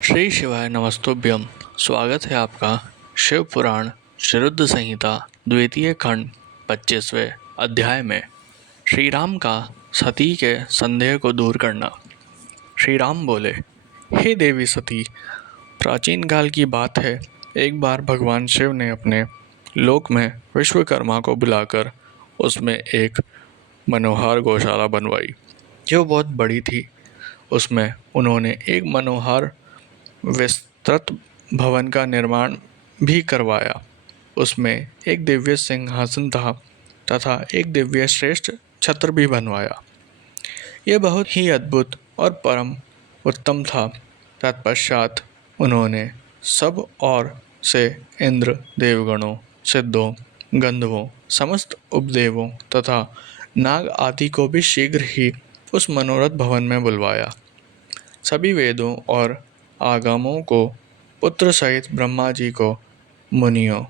श्री शिवाय नमस्तुभ्यम। स्वागत है आपका शिव पुराण श्रीरुद्र संहिता द्वितीय खंड 25वें अध्याय में। श्री राम का सती के संदेह को दूर करना। श्री राम बोले, हे देवी सती, प्राचीन काल की बात है। एक बार भगवान शिव ने अपने लोक में विश्वकर्मा को बुलाकर उसमें एक मनोहर गौशाला बनवाई जो बहुत बड़ी थी। उसमें उन्होंने एक मनोहर विस्तृत भवन का निर्माण भी करवाया। उसमें एक दिव्य सिंहासन था तथा एक दिव्य श्रेष्ठ छत्र भी बनवाया। यह बहुत ही अद्भुत और परम उत्तम था। तत्पश्चात उन्होंने सब ओर से इंद्र, देवगणों, सिद्धों, गंधर्वों, समस्त उपदेवों तथा नाग आदि को भी शीघ्र ही उस मनोरथ भवन में बुलवाया। सभी वेदों और आगमों को, पुत्र सहित ब्रह्मा जी को, मुनियों,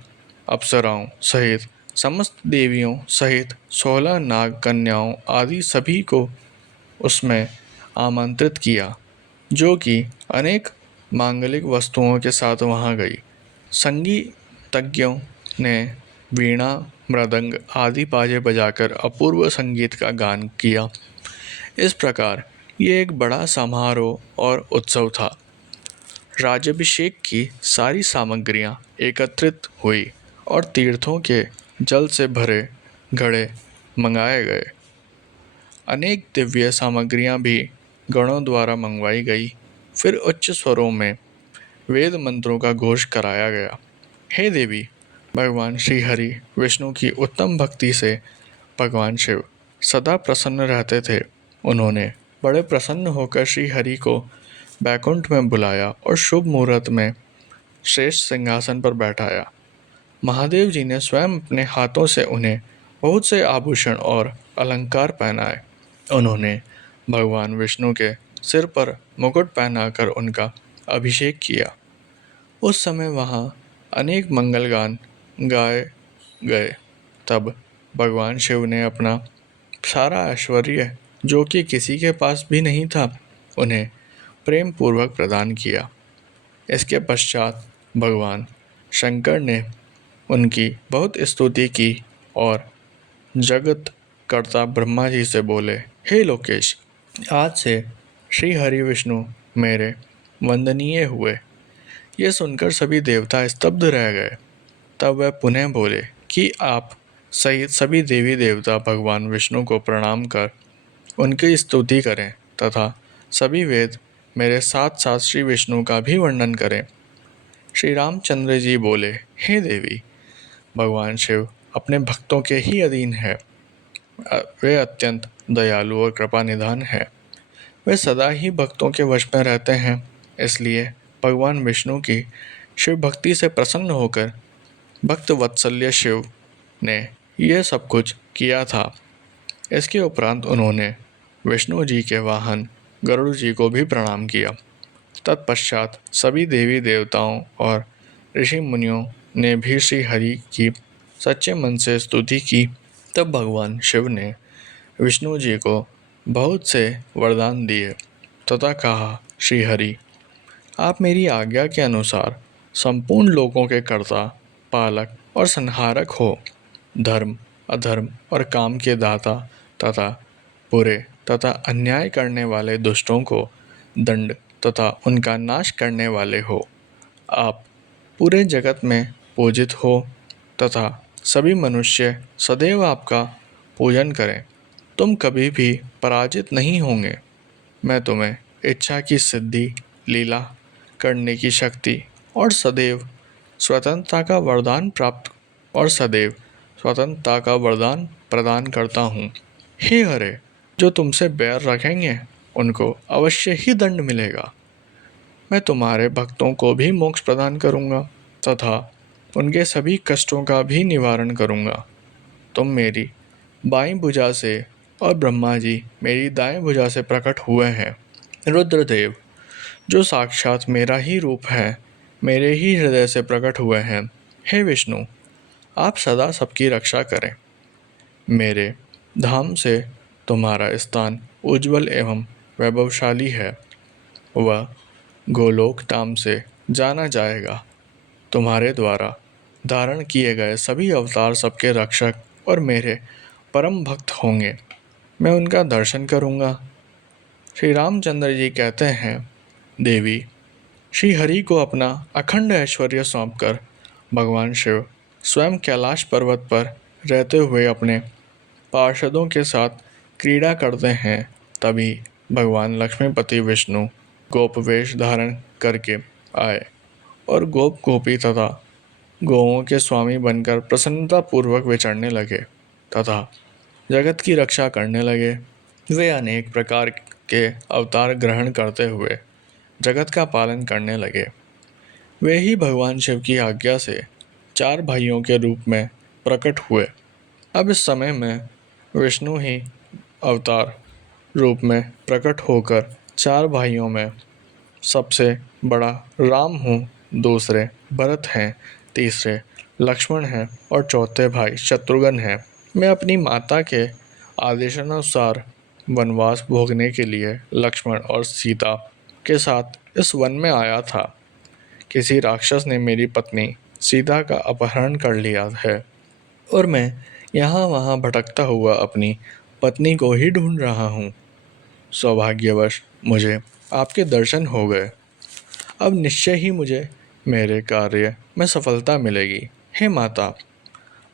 अप्सराओं सहित समस्त देवियों सहित 16 नाग कन्याओं आदि सभी को उसमें आमंत्रित किया, जो कि अनेक मांगलिक वस्तुओं के साथ वहां गई। संगीतज्ञों ने वीणा, मृदंग आदि बाजे बजाकर अपूर्व संगीत का गान किया। इस प्रकार ये एक बड़ा समारोह और उत्सव था। राज्याभिषेक की सारी सामग्रियां एकत्रित हुई और तीर्थों के जल से भरे घड़े मंगाए गए। अनेक दिव्य सामग्रियां भी गणों द्वारा मंगवाई गई। फिर उच्च स्वरों में वेद मंत्रों का घोष कराया गया। हे देवी, भगवान श्री हरि विष्णु की उत्तम भक्ति से भगवान शिव सदा प्रसन्न रहते थे। उन्होंने बड़े प्रसन्न होकर श्री हरि को बैकुंठ में बुलाया और शुभ मुहूर्त में श्रेष्ठ सिंहासन पर बैठाया। महादेव जी ने स्वयं अपने हाथों से उन्हें बहुत से आभूषण और अलंकार पहनाए। उन्होंने भगवान विष्णु के सिर पर मुकुट पहनाकर उनका अभिषेक किया। उस समय वहाँ अनेक मंगलगान गाए गए। तब भगवान शिव ने अपना सारा ऐश्वर्य, जो कि किसी के पास भी नहीं था, उन्हें प्रेम पूर्वक प्रदान किया। इसके पश्चात भगवान शंकर ने उनकी बहुत स्तुति की और जगत कर्ता ब्रह्मा जी से बोले, हे लोकेश, आज से श्री हरि विष्णु मेरे वंदनीय हुए। ये सुनकर सभी देवता स्तब्ध रह गए। तब वह पुनः बोले कि आप सहित सभी देवी देवता भगवान विष्णु को प्रणाम कर उनकी स्तुति करें तथा सभी वेद मेरे साथ साथ श्री विष्णु का भी वर्णन करें। श्री रामचंद्र जी बोले, हे देवी, भगवान शिव अपने भक्तों के ही अधीन है। वे अत्यंत दयालु और कृपा निधान है। वे सदा ही भक्तों के वश में रहते हैं। इसलिए भगवान विष्णु की शिव भक्ति से प्रसन्न होकर भक्त वत्सल्य शिव ने यह सब कुछ किया था। इसके उपरांत उन्होंने विष्णु जी के वाहन गरुड़ जी को भी प्रणाम किया। तत्पश्चात सभी देवी देवताओं और ऋषि मुनियों ने भी श्री हरि की सच्चे मन से स्तुति की। तब भगवान शिव ने विष्णु जी को बहुत से वरदान दिए तथा कहा, श्री हरि, आप मेरी आज्ञा के अनुसार संपूर्ण लोकों के कर्ता, पालक और संहारक हो। धर्म, अधर्म और काम के दाता तथा बुरे तथा अन्याय करने वाले दुष्टों को दंड तथा उनका नाश करने वाले हो। आप पूरे जगत में पूजित हो तथा सभी मनुष्य सदैव आपका पूजन करें। तुम कभी भी पराजित नहीं होंगे। मैं तुम्हें इच्छा की सिद्धि, लीला करने की शक्ति और सदैव स्वतंत्रता का वरदान प्रदान करता हूँ। हे हरे, जो तुमसे बैर रखेंगे उनको अवश्य ही दंड मिलेगा। मैं तुम्हारे भक्तों को भी मोक्ष प्रदान करूँगा तथा उनके सभी कष्टों का भी निवारण करूँगा। तुम मेरी बाईं भुजा से और ब्रह्मा जी मेरी दाएं भुजा से प्रकट हुए हैं। रुद्रदेव, जो साक्षात मेरा ही रूप है, मेरे ही हृदय से प्रकट हुए हैं। हे विष्णु, आप सदा सबकी रक्षा करें। मेरे धाम से तुम्हारा स्थान उज्जवल एवं वैभवशाली है। वह गोलोक नाम से जाना जाएगा। तुम्हारे द्वारा धारण किए गए सभी अवतार सबके रक्षक और मेरे परम भक्त होंगे। मैं उनका दर्शन करूंगा। श्री रामचंद्र जी कहते हैं, देवी श्री हरि को अपना अखंड ऐश्वर्य सौंपकर भगवान शिव स्वयं कैलाश पर्वत पर रहते हुए अपने पार्षदों के साथ क्रीड़ा करते हैं। तभी भगवान लक्ष्मीपति विष्णु गोप वेश धारण करके आए और गोप गोपी तथा गौओं के स्वामी बनकर प्रसन्नता पूर्वक विचरने लगे तथा जगत की रक्षा करने लगे। वे अनेक प्रकार के अवतार ग्रहण करते हुए जगत का पालन करने लगे। वे ही भगवान शिव की आज्ञा से 4 भाइयों के रूप में प्रकट हुए। अब इस समय में विष्णु ही अवतार रूप में प्रकट होकर 4 भाइयों में सबसे बड़ा राम हूँ, दूसरे भरत हैं, तीसरे लक्ष्मण हैं और चौथे भाई शत्रुघ्न हैं। मैं अपनी माता के आदेशानुसार वनवास भोगने के लिए लक्ष्मण और सीता के साथ इस वन में आया था। किसी राक्षस ने मेरी पत्नी सीता का अपहरण कर लिया है और मैं यहाँ वहाँ भटकता हुआ अपनी पत्नी को ही ढूंढ रहा हूँ। सौभाग्यवश मुझे आपके दर्शन हो गए। अब निश्चय ही मुझे मेरे कार्य में सफलता मिलेगी। हे माता,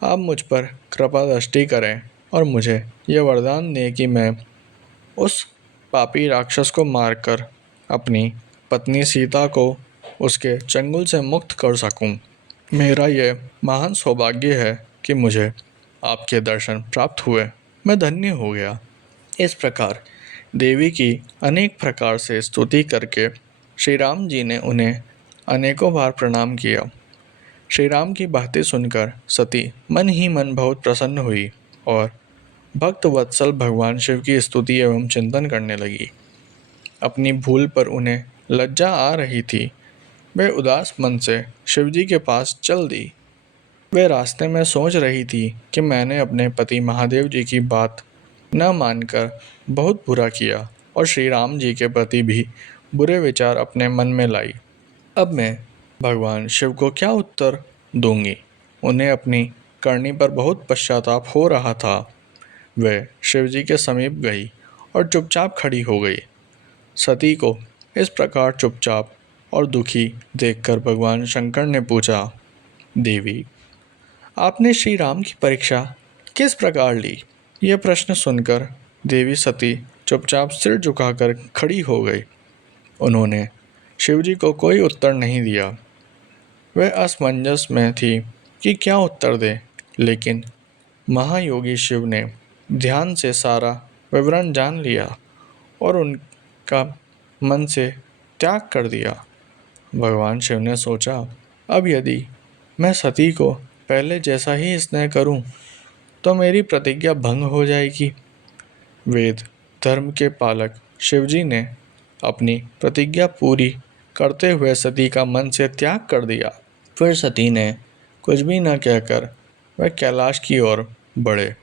आप मुझ पर कृपा दृष्टि करें और मुझे यह वरदान दें कि मैं उस पापी राक्षस को मारकर अपनी पत्नी सीता को उसके चंगुल से मुक्त कर सकूं। मेरा यह महान सौभाग्य है कि मुझे आपके दर्शन प्राप्त हुए। मैं धन्य हो गया। इस प्रकार देवी की अनेक प्रकार से स्तुति करके श्री राम जी ने उन्हें अनेकों बार प्रणाम किया। श्री राम की बातें सुनकर सती मन ही मन बहुत प्रसन्न हुई और भक्त वत्सल भगवान शिव की स्तुति एवं चिंतन करने लगी। अपनी भूल पर उन्हें लज्जा आ रही थी। वे उदास मन से शिवजी के पास चल दी। वे रास्ते में सोच रही थी कि मैंने अपने पति महादेव जी की बात न मानकर बहुत बुरा किया और श्री राम जी के प्रति भी बुरे विचार अपने मन में लाई। अब मैं भगवान शिव को क्या उत्तर दूंगी। उन्हें अपनी करनी पर बहुत पश्चाताप हो रहा था। वे शिवजी के समीप गई और चुपचाप खड़ी हो गई। सती को इस प्रकार चुपचाप और दुखी देखकर भगवान शंकर ने पूछा, देवी आपने श्री राम की परीक्षा किस प्रकार ली। यह प्रश्न सुनकर देवी सती चुपचाप सिर झुकाकर खड़ी हो गई। उन्होंने शिवजी को कोई उत्तर नहीं दिया। वह असमंजस में थी कि क्या उत्तर दे, लेकिन महायोगी शिव ने ध्यान से सारा विवरण जान लिया और उनका मन से त्याग कर दिया। भगवान शिव ने सोचा, अब यदि मैं सती को पहले जैसा ही स्नेह करूं, तो मेरी प्रतिज्ञा भंग हो जाएगी। वेद धर्म के पालक शिवजी ने अपनी प्रतिज्ञा पूरी करते हुए सती का मन से त्याग कर दिया। फिर सती ने कुछ भी न कहकर वह कैलाश की ओर बढ़े।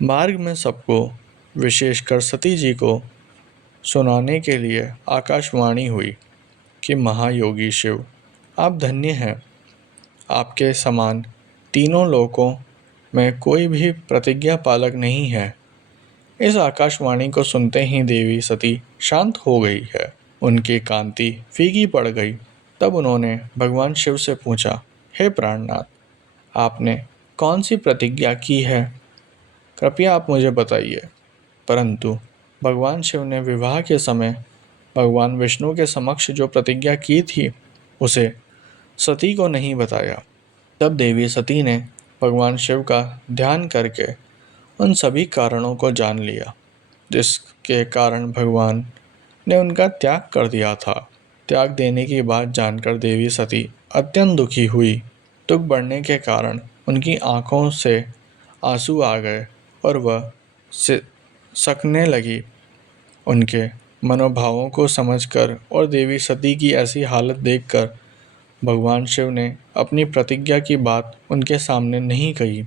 मार्ग में सबको, विशेषकर सती जी को सुनाने के लिए आकाशवाणी हुई कि महायोगी शिव, आप धन्य हैं। आपके समान तीनों लोकों में कोई भी प्रतिज्ञा पालक नहीं है। इस आकाशवाणी को सुनते ही देवी सती शांत हो गई है। उनकी कांति फीकी पड़ गई। तब उन्होंने भगवान शिव से पूछा, हे प्राणनाथ, आपने कौन सी प्रतिज्ञा की है, कृपया आप मुझे बताइए। परंतु भगवान शिव ने विवाह के समय भगवान विष्णु के समक्ष जो प्रतिज्ञा की थी उसे सती को नहीं बताया। तब देवी सती ने भगवान शिव का ध्यान करके उन सभी कारणों को जान लिया जिसके कारण भगवान ने उनका त्याग कर दिया था। त्याग देने की बात जानकर देवी सती अत्यंत दुखी हुई। दुख बढ़ने के कारण उनकी आंखों से आंसू आ गए और वह सकने लगी। उनके मनोभावों को समझकर और देवी सती की ऐसी हालत देखकर भगवान शिव ने अपनी प्रतिज्ञा की बात उनके सामने नहीं कही।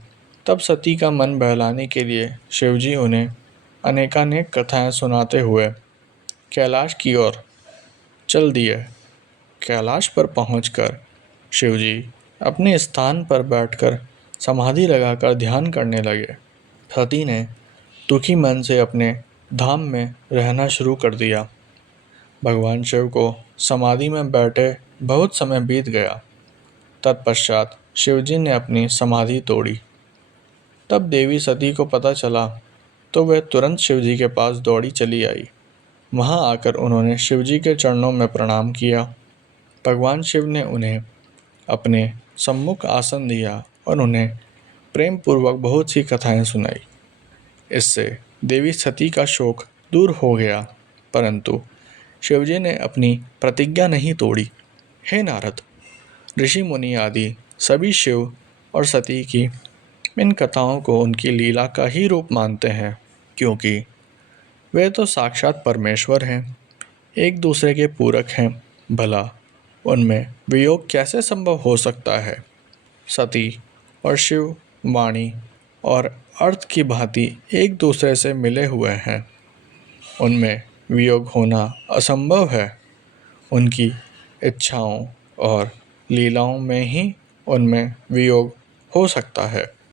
तब सती का मन बहलाने के लिए शिवजी उन्हें अनेकानेक कथाएं सुनाते हुए कैलाश की ओर चल दिए। कैलाश पर पहुंचकर शिवजी अपने स्थान पर बैठकर समाधि लगाकर ध्यान करने लगे। सती ने दुखी मन से अपने धाम में रहना शुरू कर दिया। भगवान शिव को समाधि में बैठे बहुत समय बीत गया। तत्पश्चात शिवजी ने अपनी समाधि तोड़ी। तब देवी सती को पता चला तो वह तुरंत शिवजी के पास दौड़ी चली आई। वहां आकर उन्होंने शिवजी के चरणों में प्रणाम किया। भगवान शिव ने उन्हें अपने सम्मुख आसन दिया और उन्हें प्रेम पूर्वक बहुत सी कथाएं सुनाई। इससे देवी सती का शोक दूर हो गया, परंतु शिवजी ने अपनी प्रतिज्ञा नहीं तोड़ी। हे नारद, ऋषि मुनि आदि सभी शिव और सती की इन कथाओं को उनकी लीला का ही रूप मानते हैं, क्योंकि वे तो साक्षात परमेश्वर हैं, एक दूसरे के पूरक हैं। भला उनमें वियोग कैसे संभव हो सकता है। सती और शिव वाणी और अर्थ की भांति एक दूसरे से मिले हुए हैं, उनमें वियोग होना असंभव है। उनकी इच्छाओं और लीलाओं में ही उनमें वियोग हो सकता है।